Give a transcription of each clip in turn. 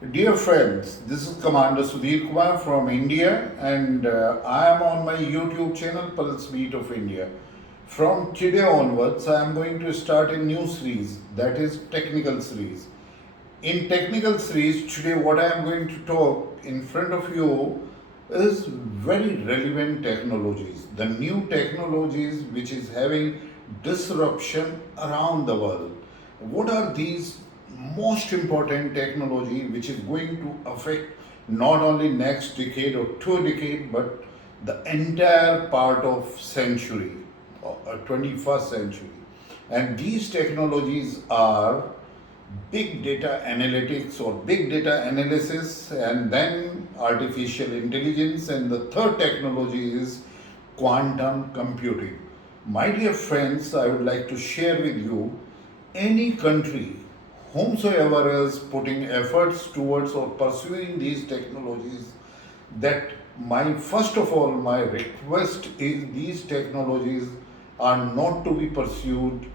Dear friends, this is Commander Sudhir Kumar from India, and I am on my YouTube channel Pulse Beat of India. From today onwards, I am going to start a new series, that is technical series. In technical series, today what I am going to talk in front of you is very relevant technologies, the new technologies which is having disruption around the world. What are these most important technology which is going to affect not only next decade or two decade but the entire part of century, 21st century? And these technologies are big data analytics or big data analysis, and then artificial intelligence, and the third technology is quantum computing. My dear friends, I would like to share with you any country whomsoever is putting efforts towards or pursuing these technologies, that my first of all my request is these technologies are not to be pursued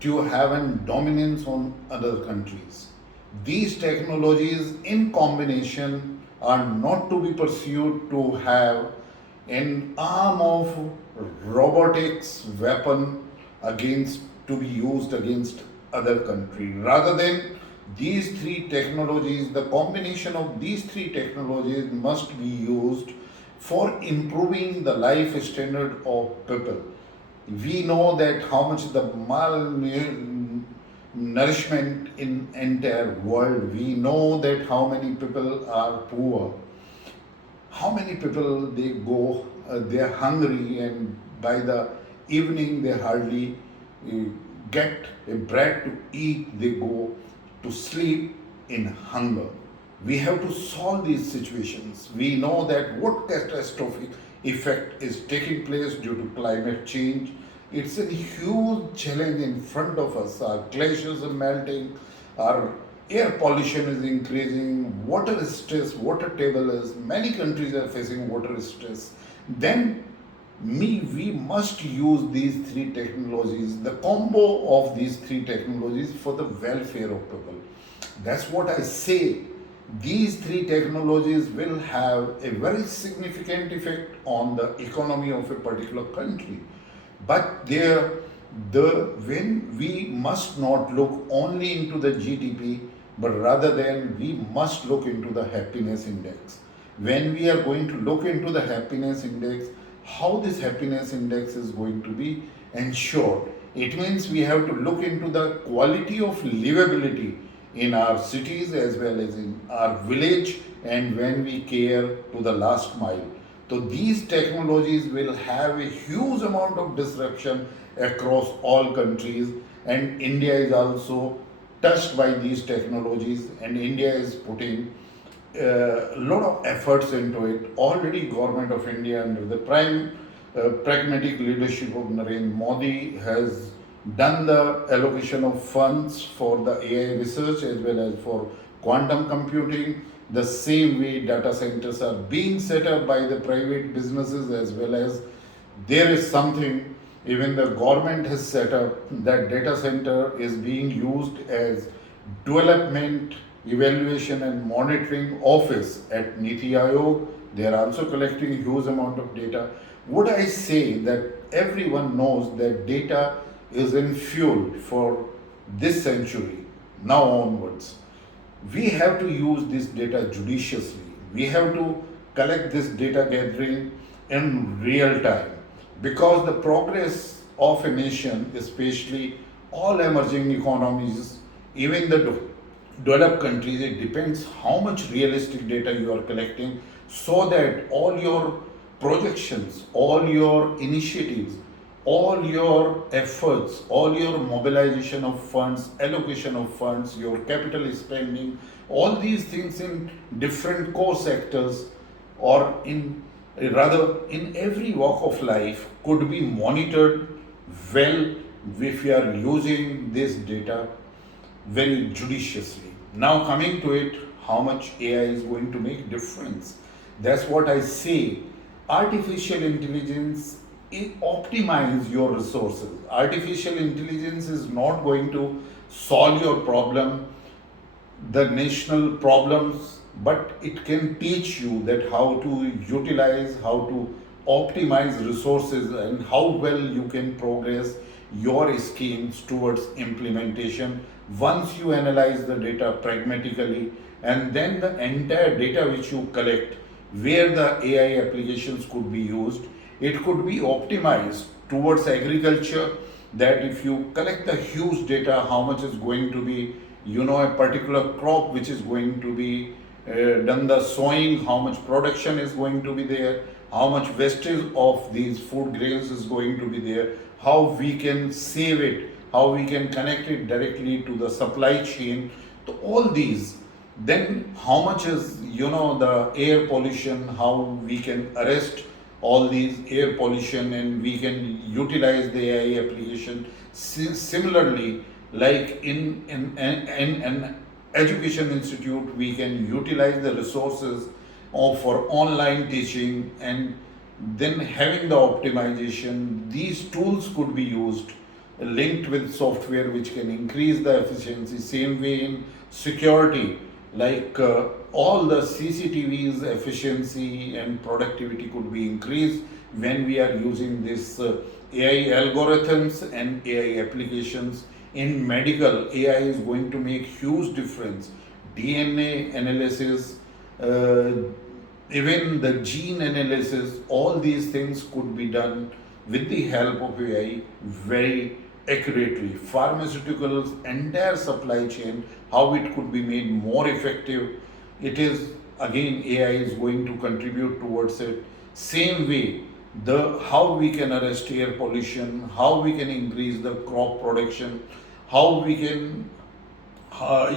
to have an dominance on other countries. These technologies in combination are not to be pursued to have an arm of robotics weapon against to be used against other country. Rather than these three technologies, the combination of these three technologies must be used for improving the life standard of people. We know that how much the malnourishment in entire world. We know that how many people are poor, how many people they go, they are hungry, and by the evening they hardly uh, get a bread to eat, they go to sleep in hunger. We have to solve these situations. We know that what catastrophic effect is taking place due to climate change. It's a huge challenge in front of us. Our glaciers are melting, our air pollution is increasing, water stress, water table is, many countries are facing water stress. Then we must use these three technologies, the combo of these three technologies for the welfare of people. That's what I say. These three technologies will have a very significant effect on the economy of a particular country. But when we must not look only into the GDP, but rather than we must look into the happiness index. When we are going to look into the happiness index, how this happiness index is going to be ensured. It means we have to look into the quality of livability in our cities as well as in our village, and when we care to the last mile. So these technologies will have a huge amount of disruption across all countries, and India is also touched by these technologies, and India is putting a lot of efforts into it. Already, government of India under the pragmatic leadership of Narendra Modi has done the allocation of funds for the AI research as well as for quantum computing. The same way data centers are being set up by the private businesses, as well as there is something even the government has set up, that data center is being used as development, evaluation and monitoring office at Niti Aayog. They are also collecting a huge amount of data. Would I say that everyone knows that data is in fuel for this century, now onwards? We have to use this data judiciously. We have to collect this data gathering in real time, because the progress of a nation, especially all emerging economies, even the developed countries, it depends how much realistic data you are collecting, so that all your projections, all your initiatives, all your efforts, all your mobilization of funds, allocation of funds, your capital spending, all these things in different core sectors, or in rather in every walk of life, could be monitored well if we are using this data very judiciously. Now coming to it, how much AI is going to make difference? That's what I say. Artificial intelligence optimize your resources. Artificial intelligence is not going to solve your problem the national problems, but it can teach you that how to utilize, how to optimize resources, and how well you can progress your schemes towards implementation once you analyze the data pragmatically. And then the entire data which you collect, where the AI applications could be used, it could be optimized towards agriculture. That if you collect the huge data, how much is going to be, a particular crop which is going to be done the sowing, how much production is going to be there, how much wastage of these food grains is going to be there, how we can save it, how we can connect it directly to the supply chain, to all these. Then how much is, the air pollution, how we can arrest all these air pollution and we can utilize the AI application. Similarly, like in an education institute, we can utilize the resources for online teaching, and then having the optimization. These tools could be used linked with software which can increase the efficiency. Same way in security, like all the CCTVs efficiency and productivity could be increased when we are using this AI algorithms and AI applications. In medical, AI is going to make huge difference. DNA analysis, uh, even the gene analysis, all these things could be done with the help of AI very accurately. Pharmaceuticals, entire supply chain, how it could be made more effective. It is, again, AI is going to contribute towards it. Same way, the how we can arrest air pollution, how we can increase the crop production, how we can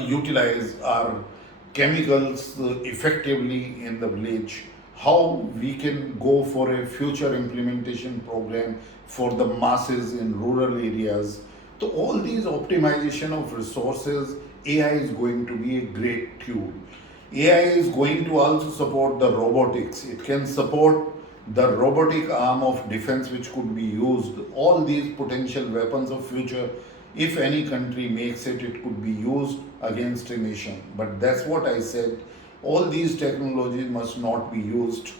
utilize our chemicals effectively in the village, how we can go for a future implementation program for the masses in rural areas. So, all these optimization of resources, AI is going to be a great tool. AI is going to also support the robotics. It can support the robotic arm of defense which could be used. All these potential weapons of future, if any country makes it, it could be used against a nation. But that's what I said. All these technologies must not be used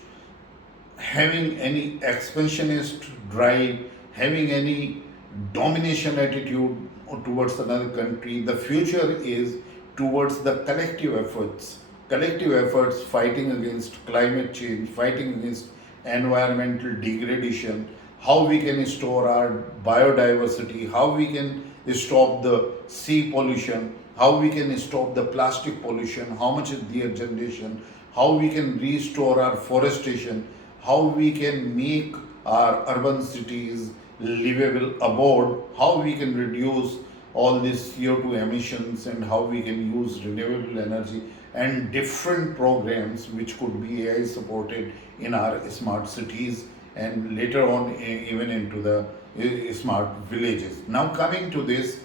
having any expansionist drive, having any domination attitude towards another country. The future is towards the collective efforts fighting against climate change, fighting against environmental degradation, how we can restore our biodiversity, how we can stop the sea pollution, how we can stop the plastic pollution, how much is their generation, how we can restore our forestation, how we can make our urban cities livable abroad, how we can reduce all these CO2 emissions, and how we can use renewable energy and different programs which could be AI supported in our smart cities, and later on even into the smart villages. Now, coming to this,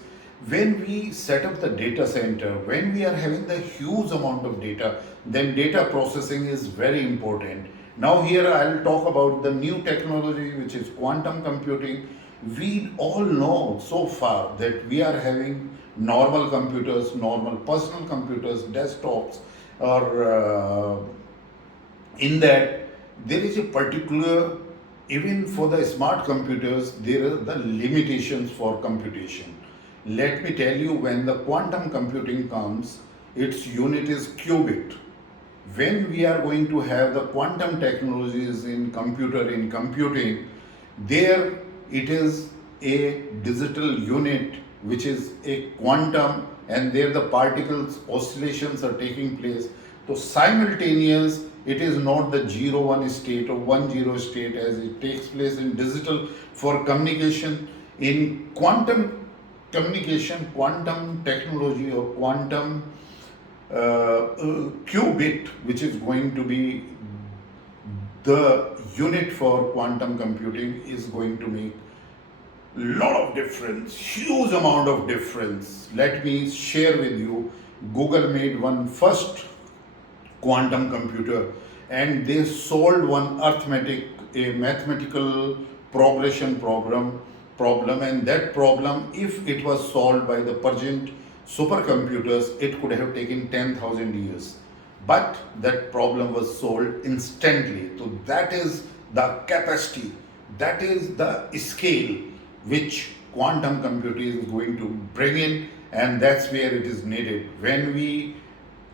when we set up the data center, when we are having the huge amount of data, then data processing is very important. Now, here I'll talk about the new technology which is quantum computing. We all know so far that we are having normal computers, normal personal computers, desktops, or in that there is a particular, even for the smart computers, there are the limitations for computation. Let me tell you, when the quantum computing comes, its unit is qubit. When we are going to have the quantum technologies in computing, there it is a digital unit which is a quantum, and there the particles oscillations are taking place. So simultaneous, it is not the 0 1 state or 1 0 state as it takes place in digital. For communication, in quantum communication, quantum technology, or quantum qubit, which is going to be the unit for quantum computing, is going to make lot of difference, huge amount of difference. Let me share with you. Google made one first quantum computer, and they solved one arithmetic, a mathematical progression problem, and that problem, if it was solved by the present supercomputers, it could have taken 10,000 years. But that problem was solved instantly. So that is the capacity, that is the scale which quantum computing is going to bring in, and that's where it is needed. When we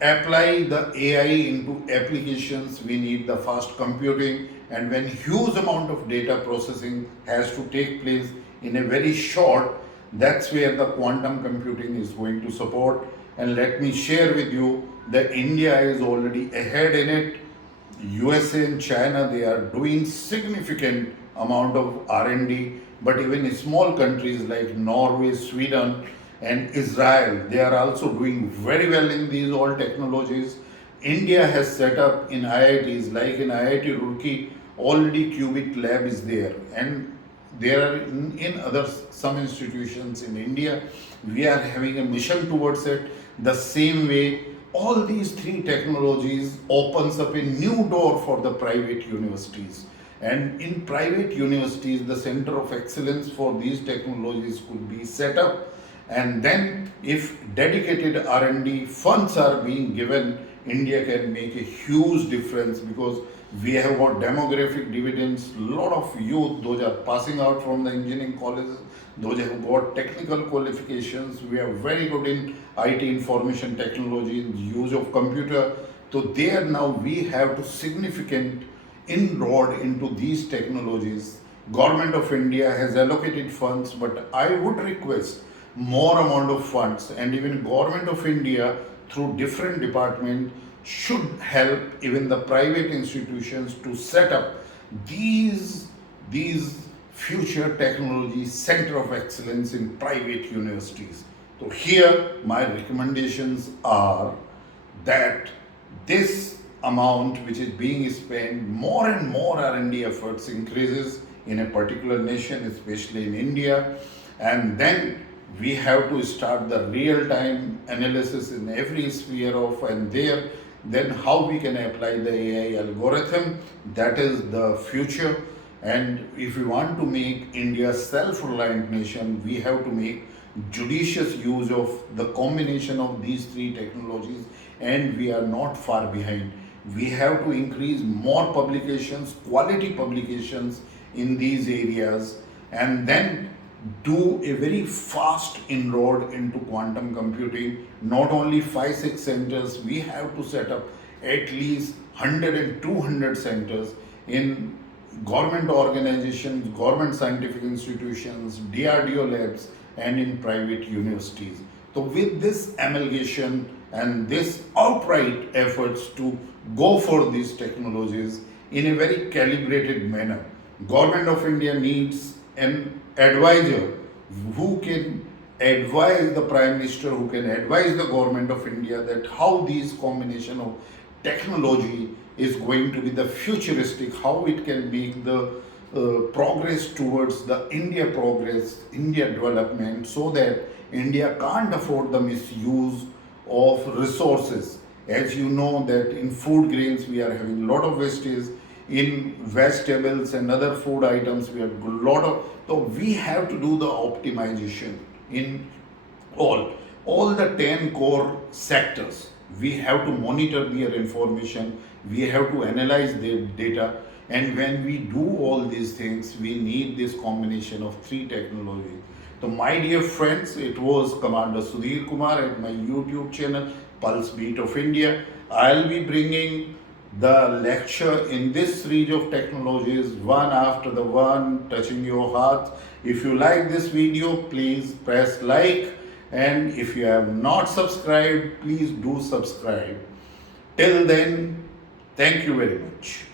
apply the AI into applications, we need the fast computing, and when huge amount of data processing has to take place in a very short, that's where the quantum computing is going to support. And let me share with you that India is already ahead in it. USA and China, they are doing significant amount of R&D, but even small countries like Norway, Sweden, and Israel, they are also doing very well in these all technologies. India has set up in IITs, like in IIT Roorkee, already qubit lab is there, and there are in other some institutions in India. We are having a mission towards it. The same way, all these three technologies opens up a new door for the private universities. And in private universities, the center of excellence for these technologies could be set up, and then if dedicated R&D funds are being given, India can make a huge difference, because we have got demographic dividends. Lot of youth, those are passing out from the engineering colleges, those have got technical qualifications. We are very good in IT, information technology, use of computer. So there now we have to significant inroad into these technologies. Government of India has allocated funds, but I would request more amount of funds, and even Government of India through different departments should help even the private institutions to set up these future technology center of excellence in private universities. So here my recommendations are that this amount which is being spent, more and more R&D efforts increases in a particular nation, especially in India, and then we have to start the real-time analysis in every sphere of, and there then how we can apply the AI algorithm. That is the future. And if we want to make India self-reliant nation, we have to make judicious use of the combination of these three technologies, and we are not far behind. We have to increase more publications, quality publications in these areas, and then do a very fast inroad into quantum computing. Not only 5-6 centers, we have to set up at least 100 and 200 centers in government organizations, government scientific institutions, DRDO labs, and in private universities. So with this amalgamation and this outright efforts to go for these technologies in a very calibrated manner, Government of India needs an advisor who can advise the Prime Minister, who can advise the Government of India that how these combination of technology is going to be the futuristic, how it can make the progress towards the India progress, India development, so that India can't afford the misuse of resources. As you know that in food grains we are having a lot of wastage, in vegetables and other food items we have a lot of, so we have to do the optimization in all the 10 core sectors. We have to monitor their information, we have to analyze their data, and when we do all these things, we need this combination of three technologies. So my dear friends, it was Commander Sudhir Kumar at my YouTube channel, Pulse Beat of India. I'll be bringing the lecture in this series of technologies, one after the one, touching your heart. If you like this video, please press like, and if you have not subscribed, please do subscribe. Till then, thank you very much.